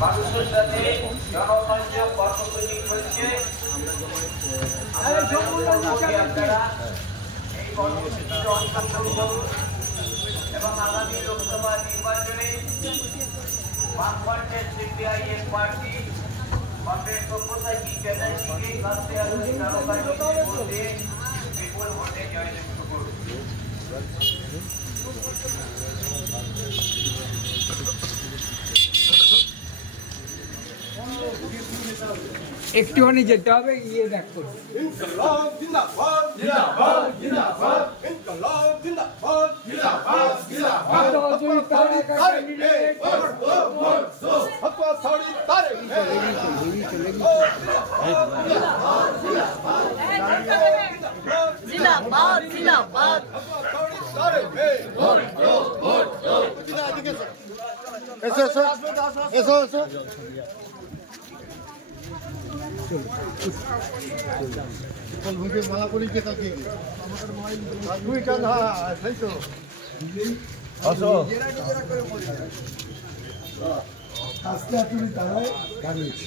মানুষের সাথে জনসংযোগ কর্মসূচি চলছে। আপনারা এই কর্মসূচিতে অংশগ্রহণ করুন এবং আগামী লোকসভা নির্বাচনে বামফ্রন্টের সিপিআইএম পার্টি কংগ্রেস পক্ষ থেকে ব্যানার্জিকে কাছে আলোচনা তারকাকে বিপুল ভোটে জয়যুক্ত করুন। একটুখানি যেতে হবে, ইয়ে দেখ করুন। ইনকলাব জিন্দাবাদ জিন্দাবাদ জিন্দাবাদ ইনকলাব জিন্দাবাদ জিন্দাবাদ জিন্দাবাদ ফতোয়া সাউরি তারে জিন্দাবাদ জিন্দাবাদ এসো এসো এসো মুখে মালা করি কে তাকে দুই কান সেই তো আসো আস্তে আপনি তারাই দাঁড়িয়েছি